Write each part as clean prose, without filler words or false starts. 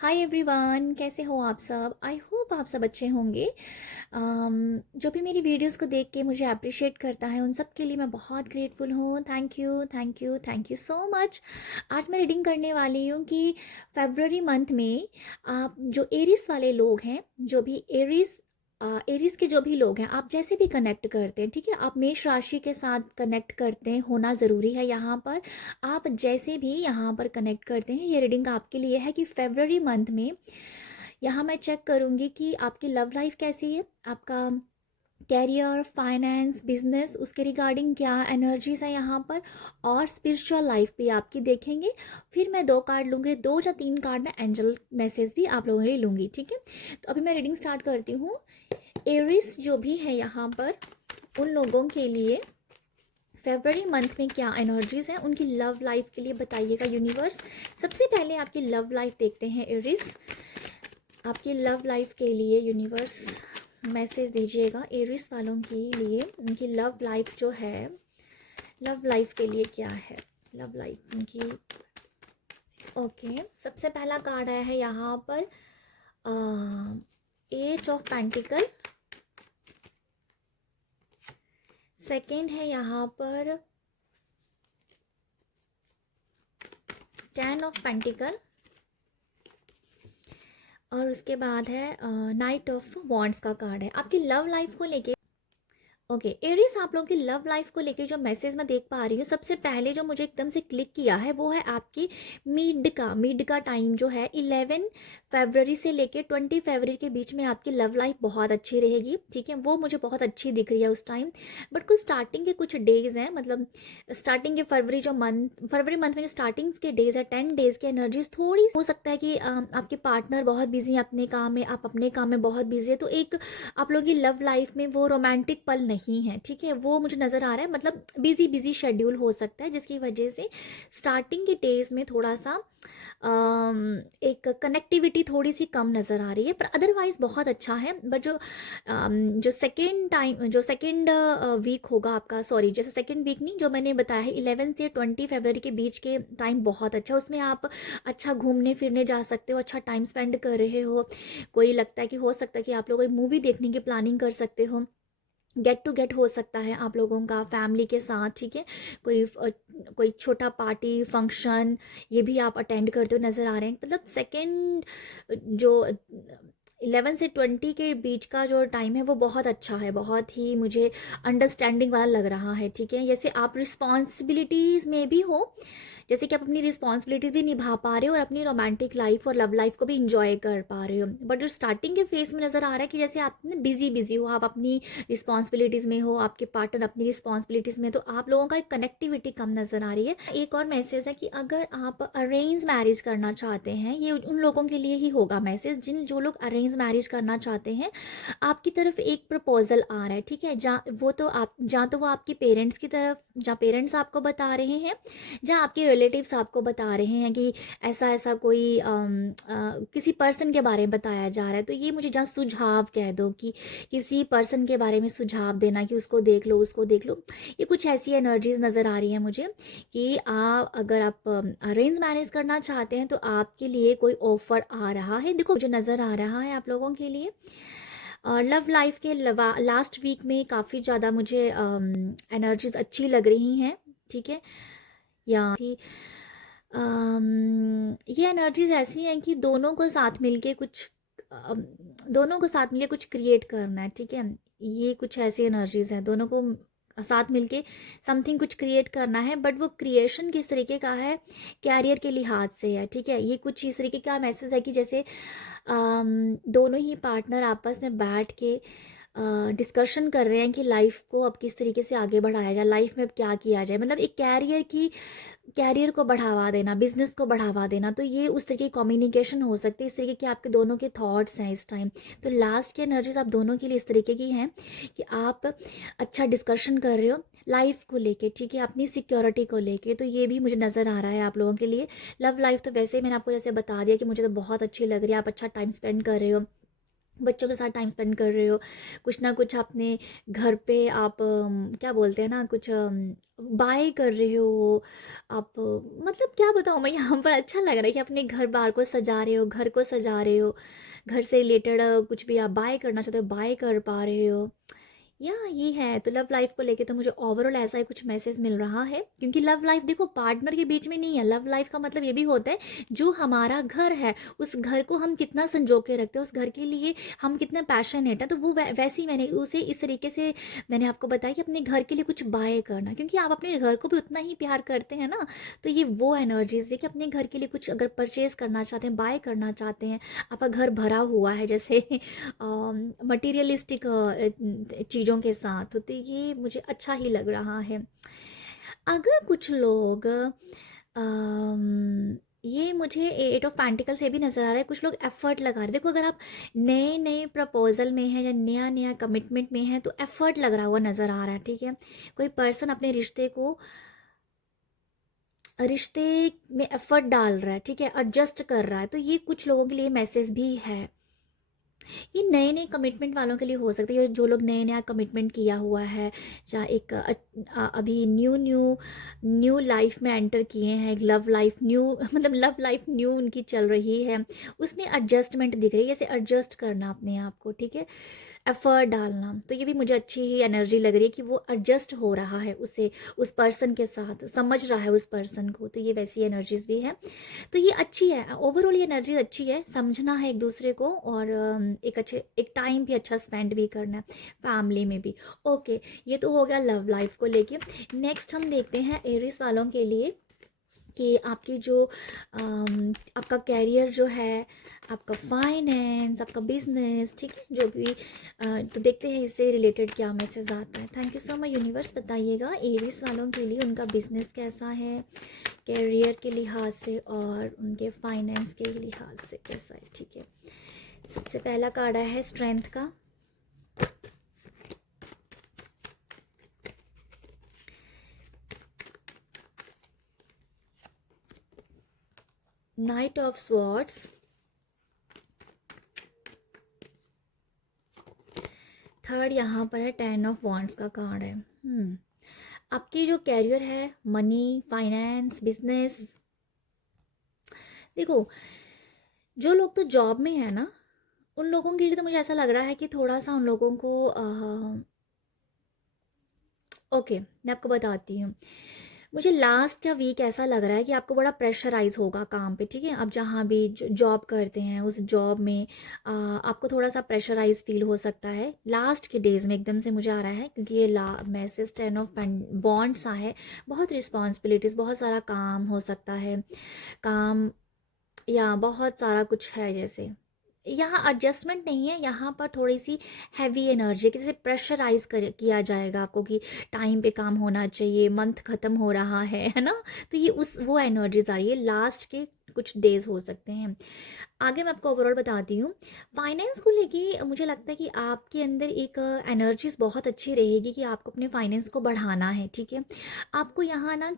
Hi everyone, कैसे हो आप सब। आई होप आप सब अच्छे होंगे। जो भी मेरी वीडियोस को देख के मुझे अप्रिशिएट करता है उन सब के लिए मैं बहुत ग्रेटफुल हूँ। Thank you, thank you, thank you so much. आज मैं रीडिंग करने वाली हूँ कि फेबररी मंथ में आप जो एरिस वाले लोग हैं, जो भी एरिस एरिस के जो भी लोग हैं, आप जैसे भी कनेक्ट करते हैं, ठीक है, आप मेष राशि के साथ कनेक्ट करते हैं, होना ज़रूरी है यहाँ पर। आप जैसे भी यहाँ पर कनेक्ट करते हैं, ये रीडिंग आपके लिए है कि फेबररी मंथ में यहाँ मैं चेक करूँगी कि आपकी लव लाइफ कैसी है, आपका कैरियर, फाइनेंस, बिजनेस, उसके रिगार्डिंग क्या एनर्जीज है यहाँ पर, और स्पिरिचुअल लाइफ भी आपकी देखेंगे। फिर मैं 2 कार्ड लूँगी, 2 या 3 कार्ड मैं एंजल मैसेज भी आप लोगों के लिए लूँगी, ठीक है। तो अभी मैं रीडिंग स्टार्ट करती हूँ। एरिस जो भी है यहाँ पर, उन लोगों के लिए फेबररी मंथ में क्या एनर्जीज हैं, उनकी लव लाइफ के लिए बताइएगा यूनिवर्स। सबसे पहले आपकी लव लाइफ देखते हैं एरिस। आपकी लव लाइफ के लिए यूनिवर्स मैसेज दीजिएगा एरिस वालों के लिए। उनकी लव लाइफ जो है, लव लाइफ के लिए क्या है लव लाइफ उनकी। ओके, सबसे पहला कार्ड आया है यहाँ पर एज ऑफ पेंटिकल। सेकेंड है यहाँ पर 10 ऑफ पेंटिकल, और उसके बाद है नाइट ऑफ वॉन्ड्स का कार्ड है आपकी लव लाइफ को लेके। ओके एरिस, आप लोगों की लव लाइफ को लेके जो मैसेज मैं देख पा रही हूँ, सबसे पहले जो मुझे एकदम से क्लिक किया है वो है आपकी मिड का टाइम जो है 11 फरवरी से लेके 20 फरवरी के बीच में आपकी लव लाइफ बहुत अच्छी रहेगी, ठीक है। वो मुझे बहुत अच्छी दिख रही है उस टाइम। बट कुछ स्टार्टिंग के कुछ डेज हैं, मतलब स्टार्टिंग के फरवरी मंथ में जो स्टार्टिंग के डेज है 10 डेज की एनर्जीज थोड़ी हो सकता है कि आपके पार्टनर बहुत बिजी है अपने काम में, आप अपने काम में बहुत बिजी है, तो एक आप लोगों की लव लाइफ में वो रोमांटिक पल नहीं है, ठीक है। वो मुझे नज़र आ रहा है, मतलब बिजी बिजी शेड्यूल हो सकता है, जिसकी वजह से स्टार्टिंग के डेज में थोड़ा सा एक कनेक्टिविटी थोड़ी सी कम नज़र आ रही है, पर अदरवाइज बहुत अच्छा है। बट जो सेकेंड वीक होगा आपका, सॉरी जैसे सेकेंड वीक नहीं, जो मैंने बताया है 11 से 20 फरवरी के बीच के टाइम बहुत अच्छा, उसमें आप अच्छा घूमने फिरने जा सकते हो, अच्छा टाइम स्पेंड कर रहे हो। कोई लगता है कि हो सकता है कि आप लोग कोई मूवी देखने की प्लानिंग कर सकते हो, गेट टू गेट हो सकता है आप लोगों का फैमिली के साथ, ठीक है। कोई छोटा पार्टी फंक्शन, ये भी आप अटेंड करते हो नज़र आ रहे हैं। मतलब सेकेंड जो 11 से 20 के बीच का जो टाइम है वो बहुत अच्छा है, बहुत ही मुझे अंडरस्टैंडिंग वाला लग रहा है, ठीक है। जैसे आप रिस्पॉन्सिबिलिटीज़ में भी हो, जैसे कि आप अपनी रिस्पॉन्सिबिलिटीज़ भी निभा पा रहे हो और अपनी रोमांटिक लाइफ और लव लाइफ को भी इंजॉय कर पा रहे हो। बट जो स्टार्टिंग के फेज में नज़र आ रहा है कि जैसे आप बिजी बिजी हो, आप अपनी रिस्पॉन्सिबिलिटीज़ में हो, आपके पार्टनर अपनी रिस्पॉन्सिबिलिटीज़ में, तो आप लोगों का एक कनेक्टिविटी कम नज़र आ रही है। एक और मैसेज है कि अगर आप अरेंज मैरिज करना चाहते हैं, ये उन लोगों के लिए ही होगा मैसेज, जो लोग अरेंज मैरिज करना चाहते हैं, आपकी तरफ एक प्रपोजल आ रहा है, ठीक है। जहाँ तो वो आपके पेरेंट्स की तरफ, जहाँ पेरेंट्स आपको बता रहे हैं, जहाँ आपके रिलेटिव्स आपको बता रहे हैं कि ऐसा ऐसा कोई किसी पर्सन के बारे में बताया जा रहा है, तो ये मुझे जहाँ सुझाव कह दो कि किसी पर्सन के बारे में सुझाव देना कि उसको देख लो, उसको देख लो, ये कुछ ऐसी एनर्जीज नज़र आ रही है मुझे कि अगर आप अरेंज मैरिज करना चाहते हैं तो आपके लिए कोई ऑफर आ रहा है। देखो मुझे नज़र आ रहा है आप लोगों के लिए लव लाइफ के लास्ट वीक में काफ़ी ज़्यादा मुझे एनर्जीज अच्छी लग रही हैं, ठीक है। या थी ये एनर्जीज ऐसी हैं कि दोनों को साथ मिलके कुछ क्रिएट करना है, ठीक है। ये कुछ ऐसी एनर्जीज हैं, दोनों को साथ मिलके समथिंग कुछ क्रिएट करना है, बट वो क्रिएशन किस तरीके का है, कैरियर के लिहाज से है, ठीक है। ये कुछ इस तरीके का मैसेज है कि जैसे दोनों ही पार्टनर आपस में बैठ के डिस्कशन कर रहे हैं कि लाइफ को अब किस तरीके से आगे बढ़ाया जाए, लाइफ में अब क्या किया जाए, मतलब एक कैरियर को बढ़ावा देना, बिजनेस को बढ़ावा देना। तो ये उस तरीके की कम्युनिकेशन हो सकती है, इस तरीके के आपके दोनों के थॉट्स हैं इस टाइम। तो लास्ट की एनर्जीज आप दोनों के लिए इस तरीके की हैं कि आप अच्छा डिस्कशन कर रहे हो लाइफ को लेके, ठीक है, अपनी सिक्योरिटी को लेके। तो ये भी मुझे नज़र आ रहा है आप लोगों के लिए। लव लाइफ तो वैसे ही मैंने आपको जैसे बता दिया कि मुझे तो बहुत अच्छी लग रही है, आप अच्छा टाइम स्पेंड कर रहे हो, बच्चों के साथ टाइम स्पेंड कर रहे हो, कुछ ना कुछ अपने घर पे आप क्या बोलते हैं ना, कुछ बाय कर रहे हो आप, मतलब क्या बताऊँ मैं, यहाँ पर अच्छा लग रहा है कि अपने घर बार को सजा रहे हो, घर को सजा रहे हो, घर से रिलेटेड कुछ भी आप बाय करना चाहते हो बाय कर पा रहे हो। या ये है तो लव लाइफ को लेके तो मुझे ओवरऑल ऐसा ही कुछ मैसेज मिल रहा है, क्योंकि लव लाइफ देखो पार्टनर के बीच में नहीं है, लव लाइफ का मतलब ये भी होता है जो हमारा घर है, उस घर को हम कितना संजो के रखते हैं, उस घर के लिए हम कितने पैशनेट हैं, तो वो वैसे ही मैंने उसे इस तरीके से मैंने आपको बताया कि अपने घर के लिए कुछ बाय करना, क्योंकि आप अपने घर को भी उतना ही प्यार करते हैं ना, तो ये वो एनर्जीज भी कि अपने घर के लिए कुछ अगर परचेज करना चाहते हैं, बाय करना चाहते हैं, आपका घर भरा हुआ है जैसे मटीरियलिस्टिक चीज़ों के साथ, तो ये मुझे अच्छा ही लग रहा है। अगर कुछ लोग ये मुझे एट ऑफ पेंटिकल से भी नज़र आ रहा है, कुछ लोग एफर्ट लगा रहे हैं। देखो अगर आप नए नए प्रपोजल में हैं या नया नया कमिटमेंट में हैं तो एफर्ट लग रहा हुआ नज़र आ रहा है, ठीक है। कोई पर्सन अपने रिश्ते में एफर्ट डाल रहा है, ठीक है, एडजस्ट कर रहा है, तो ये कुछ लोगों के लिए मैसेज भी है। ये नए नए कमिटमेंट वालों के लिए हो सकता है, जो लोग नए नया कमिटमेंट किया हुआ है, या एक अभी न्यू न्यू न्यू लाइफ में एंटर किए हैं, एक लव लाइफ न्यू मतलब लव लाइफ न्यू उनकी चल रही है, उसमें एडजस्टमेंट दिख रही है, जैसे एडजस्ट करना अपने आप को, ठीक है, एफर्ट डालना, तो ये भी मुझे अच्छी ही एनर्जी लग रही है कि वो एडजस्ट हो रहा है उसे, उस पर्सन के साथ समझ रहा है उस पर्सन को, तो ये वैसी एनर्जीज भी है, तो ये अच्छी है ओवरऑल, ये एनर्जी अच्छी है, समझना है एक दूसरे को, और एक टाइम भी अच्छा स्पेंड भी करना है फैमिली में भी। ओके, ये तो हो गया लव लाइफ को लेके। नेक्स्ट हम देखते हैं एरिस वालों के लिए कि आपकी जो आपका कैरियर जो है, आपका फाइनेंस, आपका बिजनेस, ठीक है, जो भी तो देखते हैं इससे रिलेटेड क्या मैसेज आता है। Thank you so much universe, बताइएगा एरिस वालों के लिए उनका बिजनेस कैसा है, कैरियर के लिहाज से और उनके फाइनेंस के लिहाज से कैसा है, ठीक है। सबसे पहला कार्ड आया है स्ट्रेंथ का, नाइट ऑफ स्वॉर्ड्स, थर्ड यहाँ पर है 10 ऑफ वॉन्ड्स का कार्ड है। आपकी जो कैरियर है, मनी, फाइनेंस, बिजनेस, देखो जो लोग तो जॉब में है ना, उन लोगों के लिए तो मुझे ऐसा लग रहा है कि थोड़ा सा उन लोगों को ओके मैं आपको बताती हूँ, मुझे लास्ट का वीक ऐसा लग रहा है कि आपको बड़ा प्रेशराइज होगा काम पे, ठीक है, आप जहाँ भी जॉब करते हैं उस जॉब में आपको थोड़ा सा प्रेशराइज फील हो सकता है लास्ट के डेज में, एकदम से मुझे आ रहा है, क्योंकि ये मैसेज 10 ऑफ वॉन्ड्स है, बहुत रिस्पॉन्सिबिलिटीज़, बहुत सारा काम हो सकता है, काम या बहुत सारा कुछ है, जैसे यहाँ एडजस्टमेंट नहीं है, यहाँ पर थोड़ी सी हैवी एनर्जी कि जैसे प्रेशराइज किया जाएगा आपको कि टाइम पे काम होना चाहिए, मंथ ख़त्म हो रहा है ना, तो ये वो एनर्जीज आ रही है, लास्ट के कुछ डेज हो सकते हैं। आगे मैं आपको ओवरऑल बताती हूँ। फाइनेंस को लेके मुझे लगता है कि आपके अंदर एक एनर्जीज बहुत अच्छी रहेगी कि आपको अपने फाइनेंस को बढ़ाना है, ठीक है, आपको यहाँ ना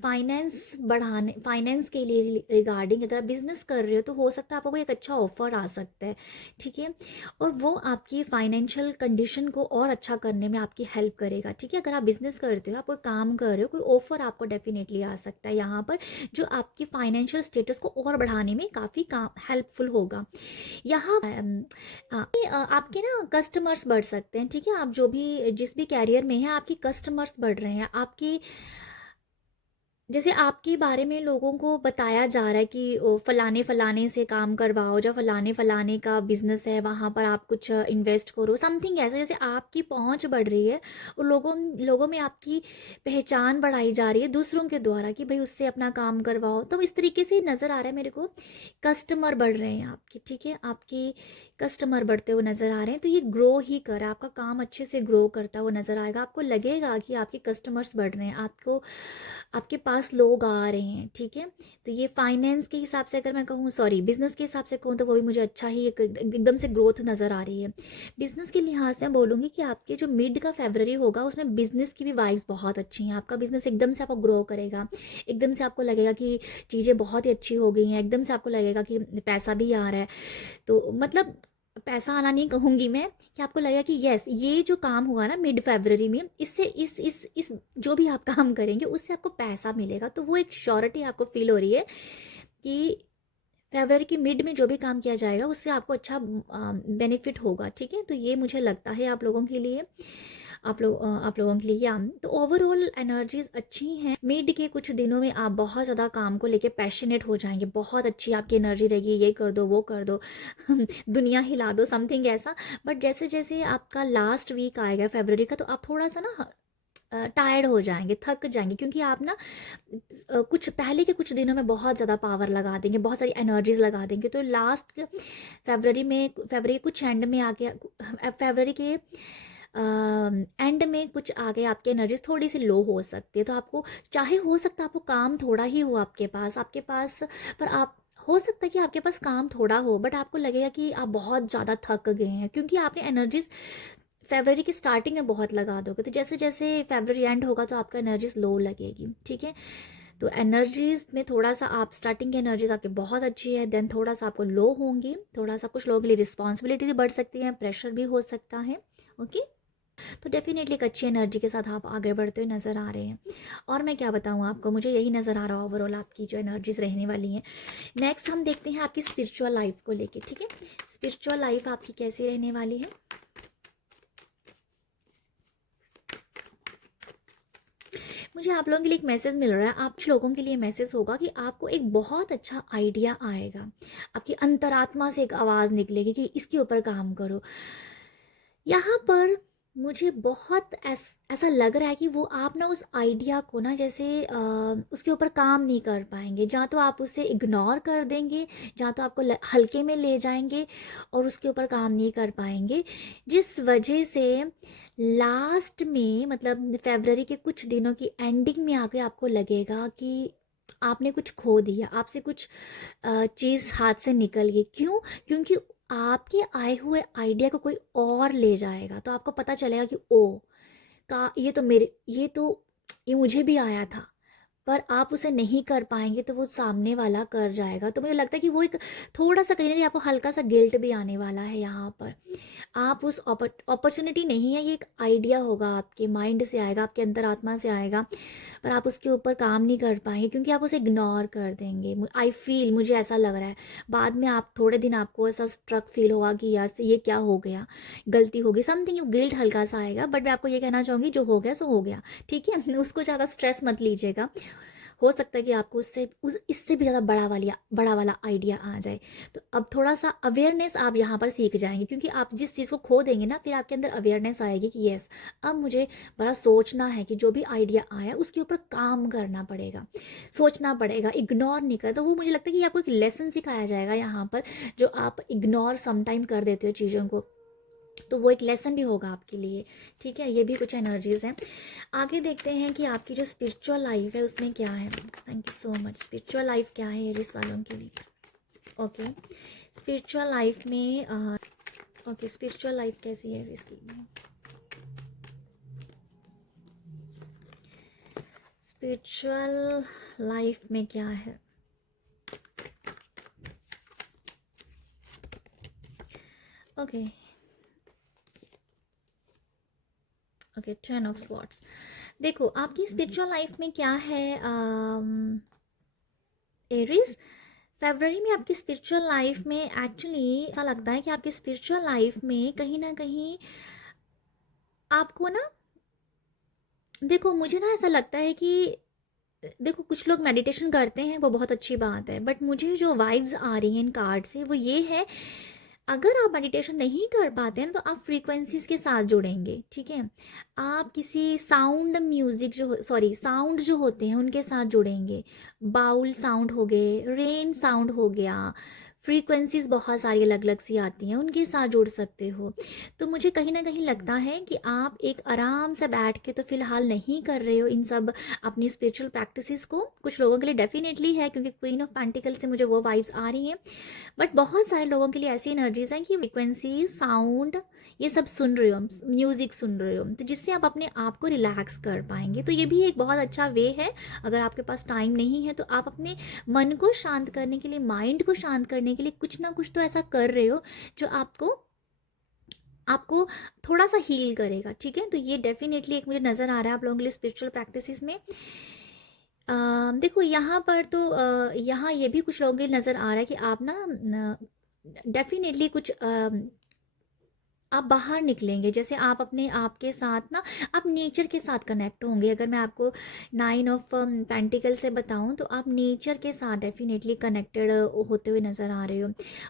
फाइनेंस के लिए रिगार्डिंग अगर आप बिजनेस कर रहे हो तो हो सकता है आपको कोई एक अच्छा ऑफर आ सकता है, ठीक है, और वो आपकी फाइनेंशियल कंडीशन को और अच्छा करने में आपकी हेल्प करेगा, ठीक है, अगर आप बिजनेस करते हो, आप कोई काम कर रहे हो, कोई ऑफर आपको डेफिनेटली आ सकता है यहाँ पर, जो आपकी फाइनेंशियल स्टेटस को और बढ़ाने में काफ़ी काम हेल्पफुल होगा। यहाँ आपके ना कस्टमर्स बढ़ सकते हैं, ठीक है, आप जो भी जिस भी कैरियर में है आपकी कस्टमर्स बढ़ रहे हैं, आपकी जैसे आपके बारे में लोगों को बताया जा रहा है कि फलाने फलाने से काम करवाओ, या फलाने फलाने का बिजनेस है वहाँ पर आप कुछ इन्वेस्ट करो, समथिंग ऐसा, जैसे आपकी पहुँच बढ़ रही है और लोगों में आपकी पहचान बढ़ाई जा रही है दूसरों के द्वारा कि भाई उससे अपना काम करवाओ, तो इस तरीके से नज़र आ रहा है मेरे को, कस्टमर बढ़ रहे हैं आपके, ठीक है, आपकी कस्टमर बढ़ते हुए नज़र आ रहे हैं, तो ये ग्रो ही कर रहा है, आपका काम अच्छे से ग्रो करता हुआ नज़र आएगा, आपको लगेगा कि आपके कस्टमर्स बढ़ रहे हैं, आपके पास लोग आ रहे हैं, ठीक है, तो ये फाइनेंस के हिसाब से अगर मैं कहूँ, सॉरी बिजनेस के हिसाब से कहूँ, तो वो भी मुझे अच्छा ही एकदम से ग्रोथ नज़र आ रही है। बिजनेस के लिहाज से मैं बोलूँगी कि आपके जो मिड का फरवरी होगा उसमें बिजनेस की भी वाइब्स बहुत अच्छी हैं, आपका बिजनेस एकदम से आपको ग्रो करेगा, एकदम से आपको लगेगा कि चीज़ें बहुत ही अच्छी हो गई हैं, एकदम से आपको लगेगा कि पैसा भी आ रहा है, तो मतलब पैसा आना नहीं कहूँगी मैं, कि आपको लगेगा कि यस ये जो काम हुआ ना मिड फरवरी में, इससे इस जो भी आप काम करेंगे उससे आपको पैसा मिलेगा। तो वो एक श्योरिटी आपको फील हो रही है कि फरवरी की मिड में जो भी काम किया जाएगा उससे आपको अच्छा बेनिफिट होगा। ठीक है, तो ये मुझे लगता है आप लोगों के लिए, आप लोगों के लिए या तो ओवरऑल एनर्जीज अच्छी हैं। मिड के कुछ दिनों में आप बहुत ज़्यादा काम को लेके पैशनेट हो जाएंगे, बहुत अच्छी आपकी एनर्जी रहेगी, ये कर दो वो कर दो दुनिया हिला दो, समथिंग ऐसा। बट जैसे जैसे आपका लास्ट वीक आएगा फरवरी का, तो आप थोड़ा सा ना टायर्ड हो जाएंगे, थक जाएंगे, क्योंकि आप ना कुछ पहले के कुछ दिनों में बहुत ज़्यादा पावर लगा देंगे, बहुत सारी एनर्जीज लगा देंगे। तो लास्ट फरवरी के कुछ एंड में आके, फरवरी के एंड में कुछ आगे आपकी एनर्जीज थोड़ी सी लो हो सकती है। तो आपको चाहे हो सकता है आपको काम थोड़ा ही हो आपके पास, पर आप हो सकता है कि आपके पास काम थोड़ा हो, बट आपको लगेगा कि आप बहुत ज़्यादा थक गए हैं, क्योंकि आपने एनर्जीज फरवरी की स्टार्टिंग में बहुत लगा दोगे। तो जैसे जैसे फरवरी एंड होगा तो आपका एनर्जीज लो लगेगी। ठीक है, तो एनर्जीज में थोड़ा सा आप स्टार्टिंग की एनर्जीज आपकी बहुत अच्छी है, देन थोड़ा सा आपको लो होंगी, थोड़ा सा कुछ लोगों के लिए रिस्पॉन्सिबिलिटी भी बढ़ सकती है, प्रेशर भी हो सकता है। ओके, तो डेफिनेटली एक अच्छी एनर्जी के साथ आप आगे बढ़ते हुए नज़र आ रहे हैं। और मैं क्या बताऊँ आपको, मुझे यही नज़र आ रहा है ओवरऑल आपकी जो एनर्जीज रहने वाली हैं। नेक्स्ट हम देखते हैं आपकी स्पिरिचुअल लाइफ को लेके। ठीक है, स्पिरिचुअल लाइफ आपकी कैसी रहने वाली है। मुझे आप लोगों के लिए एक मैसेज मिल रहा है, आप कुछ लोगों के लिए मैसेज होगा कि आपको एक बहुत अच्छा आइडिया आएगा, आपकी अंतरात्मा से एक आवाज़ निकलेगी कि इसके ऊपर काम करो। यहाँ पर मुझे बहुत ऐसा लग रहा है कि वो आप ना उस आइडिया को ना जैसे उसके ऊपर काम नहीं कर पाएंगे, जहाँ तो आप उसे इग्नोर कर देंगे, जहाँ तो आपको हल्के में ले जाएंगे और उसके ऊपर काम नहीं कर पाएंगे, जिस वजह से लास्ट में मतलब फरवरी के कुछ दिनों की एंडिंग में आके आपको लगेगा कि आपने कुछ खो दिया, आपसे कुछ चीज़ हाथ से निकल गई। क्यों? क्योंकि आपके आए हुए आइडिया को कोई और ले जाएगा, तो आपको पता चलेगा कि ओ का ये मुझे भी आया था, पर आप उसे नहीं कर पाएंगे तो वो सामने वाला कर जाएगा। तो मुझे लगता है कि वो एक थोड़ा सा कहीं ना कहीं आपको हल्का सा गिल्ट भी आने वाला है यहाँ पर। आप उस अपॉर्चुनिटी नहीं है, ये एक आइडिया होगा, आपके माइंड से आएगा, आपके अंतरात्मा से आएगा, पर आप उसके ऊपर काम नहीं कर पाएंगे क्योंकि आप उसे इग्नोर कर देंगे। मुझे ऐसा लग रहा है, बाद में आप थोड़े दिन आपको ऐसा स्ट्रक फील होगा कि यार ये क्या हो गया, गलती हो गई, समथिंग, यू गिल्ट हल्का सा आएगा। बट मैं आपको ये कहना चाहूँगी जो हो गया सो हो गया। ठीक है, उसको ज़्यादा स्ट्रेस मत लीजिएगा। हो सकता है कि आपको इससे भी ज़्यादा बड़ा वाला आइडिया आ जाए। तो अब थोड़ा सा अवेयरनेस आप यहाँ पर सीख जाएंगे, क्योंकि आप जिस चीज़ को खो देंगे ना, फिर आपके अंदर अवेयरनेस आएगी कि यस अब मुझे बड़ा सोचना है कि जो भी आइडिया आया उसके ऊपर काम करना पड़ेगा, सोचना पड़ेगा, इग्नोर नहीं कर। तो वो मुझे लगता है कि आपको एक लेसन सिखाया जाएगा यहाँ पर, जो आप इग्नोर समटाइम कर देते हो चीज़ों को, तो वो एक लेसन भी होगा आपके लिए। ठीक है, ये भी कुछ एनर्जीज हैं। आगे देखते हैं कि आपकी जो स्पिरिचुअल लाइफ है उसमें क्या है। Thank you so much. Spiritual life क्या है एरिस वालों के लिए। ओके, स्पिरिचुअल लाइफ में ओके, स्पिरिचुअल लाइफ कैसी है एरिस की। स्पिरिचुअल लाइफ में क्या है। Okay okay, 10 of swords. देखो आपकी स्पिरिचुअल लाइफ में क्या है एरीज। फरवरी में आपकी स्पिरिचुअल लाइफ में एक्चुअली ऐसा लगता है कि आपकी स्पिरिचुअल लाइफ में कहीं ना कहीं आपको ना, देखो मुझे ना ऐसा लगता है कि देखो कुछ लोग मेडिटेशन करते हैं, वो बहुत अच्छी बात है, बट मुझे जो वाइब्स आ रही हैं इन कार्ड से वो ये है, अगर आप मेडिटेशन नहीं कर पाते हैं तो आप फ्रीक्वेंसीज के साथ जुड़ेंगे। ठीक है, आप किसी साउंड जो होते हैं उनके साथ जुड़ेंगे। बाउल साउंड हो गए, रेन साउंड हो गया, फ्रीक्वेंसीज बहुत सारी अलग अलग सी आती हैं, उनके साथ जुड़ सकते हो। तो मुझे कहीं ना कहीं लगता है कि आप एक आराम से बैठ के तो फिलहाल नहीं कर रहे हो इन सब अपनी स्पिरिचुअल प्रैक्टिसेस को। कुछ लोगों के लिए डेफिनेटली है, क्योंकि क्वीन ऑफ पेंटिकल से मुझे वो वाइब्स आ रही हैं, बट बहुत सारे लोगों के लिए ऐसी एनर्जीज हैं कि फ्रिक्वेंसी साउंड ये सब सुन रहे हो, म्यूज़िक सुन रहे हो, तो जिससे आप अपने आप को रिलैक्स कर पाएंगे। तो ये भी एक बहुत अच्छा वे है। अगर आपके पास टाइम नहीं है तो आप अपने मन को शांत करने के लिए, माइंड को शांत करने करने के लिए कुछ ना कुछ तो ऐसा कर रहे हो जो आपको आपको थोड़ा सा हील करेगा, ठीक है। तो ये डेफिनेटली एक मुझे नज़र आ रहा है आप लोगों के लिए स्पिरिचुअल प्रैक्टिसेस में। देखो यहाँ पर तो यहाँ ये भी कुछ लोगों के लिए नज़र आ रहा है कि आप ना डेफिनेटली कुछ आप बाहर निकलेंगे, जैसे आप अपने आप के साथ ना आप नेचर के साथ कनेक्ट होंगे। अगर मैं आपको 9 ऑफ पेंटिकल से बताऊं तो आप नेचर के साथ डेफिनेटली कनेक्टेड होते हुए नज़र आ रहे हो।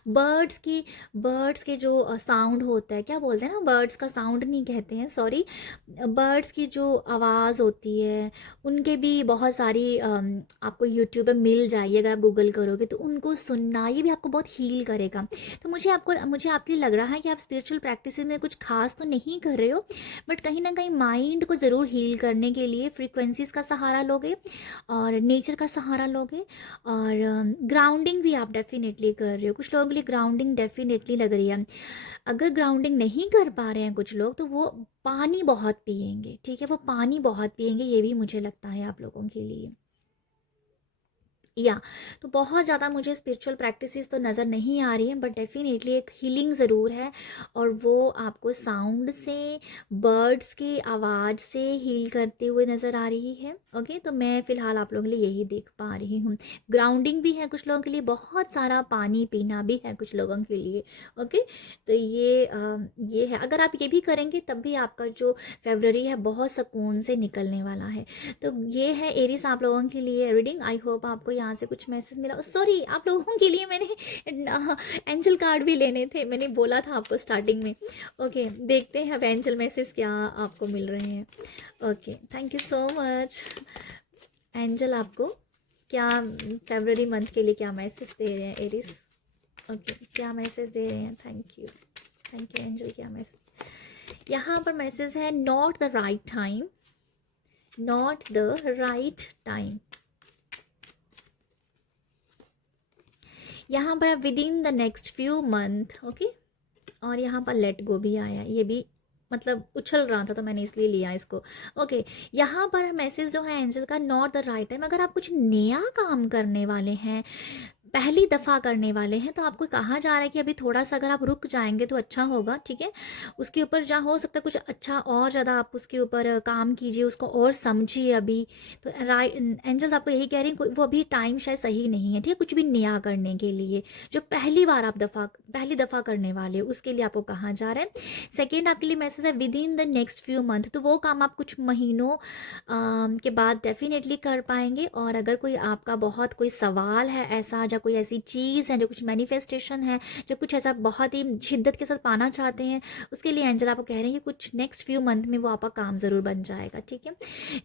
बर्ड्स के जो साउंड होता है, क्या बोलते हैं ना, बर्ड्स का साउंड नहीं कहते हैं, सॉरी, बर्ड्स की जो आवाज़ होती है उनके भी बहुत सारी आपको यूट्यूब पे मिल जाएगी, अगर आप गूगल करोगे तो उनको सुनना ये भी आपको बहुत हील करेगा। तो मुझे आपके लिए लग रहा है कि आप स्पिरिचुअल प्रैक्टिस में कुछ खास तो नहीं कर रहे हो, बट कहीं ना कहीं माइंड को ज़रूर हील करने के लिए फ्रीक्वेंसीज का सहारा लोगे और नेचर का सहारा लोगे, और ग्राउंडिंग भी आप डेफिनेटली कर रहे हो। कुछ लोगों के लिए ग्राउंडिंग डेफिनेटली लग रही है। अगर ग्राउंडिंग नहीं कर पा रहे हैं कुछ लोग तो वो पानी बहुत पिएंगे, ठीक है, वो पानी बहुत पिएंगे, ये भी मुझे लगता है आप लोगों के लिए। या तो बहुत ज़्यादा मुझे स्पिरिचुअल प्रैक्टिसेस तो नज़र नहीं आ रही हैं, बट डेफिनेटली एक हीलिंग ज़रूर है, और वो आपको साउंड से, बर्ड्स की आवाज़ से हील करते हुए नज़र आ रही है। ओके, तो मैं फ़िलहाल आप लोगों के लिए यही देख पा रही हूँ। ग्राउंडिंग भी है कुछ लोगों के लिए, बहुत सारा पानी पीना भी है कुछ लोगों के लिए। ओके, तो ये है, अगर आप ये भी करेंगे तब भी आपका जो फरवरी है बहुत सुकून से निकलने वाला है। तो ये है एरीज आप लोगों के लिए रीडिंग। आई होप आपको यहाँ से कुछ मैसेज मिला। सॉरी, आप लोगों के लिए मैंने एंजल कार्ड भी लेने थे, मैंने बोला था आपको स्टार्टिंग में। ओके, देखते हैं अब एंजल मैसेज क्या आपको मिल रहे हैं। Okay, thank you so much angel. आपको क्या फरवरी मंथ के लिए क्या मैसेज दे रहे हैं एरीज? ओके, क्या मैसेज दे रहे हैं? Thank you angel. क्या मैसेज यहाँ पर? मैसेज है not the right time, not the right time। यहाँ पर with in the next few month. Okay, और यहाँ पर लेट गो भी आया, ये भी मतलब उछल रहा था तो मैंने इसलिए लिया इसको। ओके, यहाँ पर मैसेज जो है एंजल का, नॉट द राइट टाइम। अगर आप कुछ नया काम करने वाले हैं, पहली दफ़ा करने वाले हैं, तो आपको कहा जा रहा है कि अभी थोड़ा सा अगर आप रुक जाएंगे तो अच्छा होगा, ठीक है। उसके ऊपर जहाँ हो सकता है कुछ अच्छा और ज़्यादा आप उसके ऊपर काम कीजिए, उसको और समझिए अभी। तो एंजल आपको यही कह रही हैं, वो अभी टाइम शायद सही नहीं है, ठीक है, कुछ भी नया करने के लिए। जो पहली बार आप पहली दफ़ा करने वाले हो उसके लिए आपको कहा जा रहा है। सेकेंड आपके लिए मैसेज है with in the next few month. तो वो काम आप कुछ महीनों के बाद डेफिनेटली कर पाएंगे। और अगर कोई आपका बहुत कोई सवाल है ऐसा, या कोई ऐसी चीज़ है जो कुछ मैनिफेस्टेशन है, जो कुछ ऐसा बहुत ही शिद्दत के साथ पाना चाहते हैं, उसके लिए एंजल आपको कह रहे हैं कि कुछ नेक्स्ट फ्यू मंथ में वो आपका काम ज़रूर बन जाएगा, ठीक है।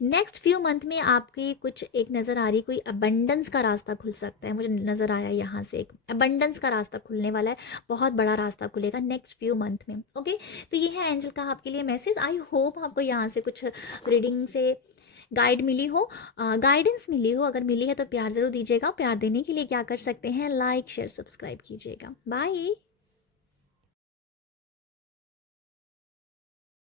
नेक्स्ट फ्यू मंथ में आपकी कुछ एक नज़र आ रही, कोई अबंडेंस का रास्ता खुल सकता है। मुझे नज़र आया यहाँ से एक अबंडेंस का रास्ता खुलने वाला है, बहुत बड़ा रास्ता खुलेगा नेक्स्ट फ्यू मंथ में। ओके, तो ये है एंजल का आपके लिए मैसेज। आई होप आपको यहाँ से कुछ रीडिंग से गाइड मिली हो, गाइडेंस मिली हो। अगर मिली है तो प्यार ज़रूर दीजिएगा। प्यार देने के लिए क्या कर सकते हैं? लाइक शेयर सब्सक्राइब कीजिएगा। बाय।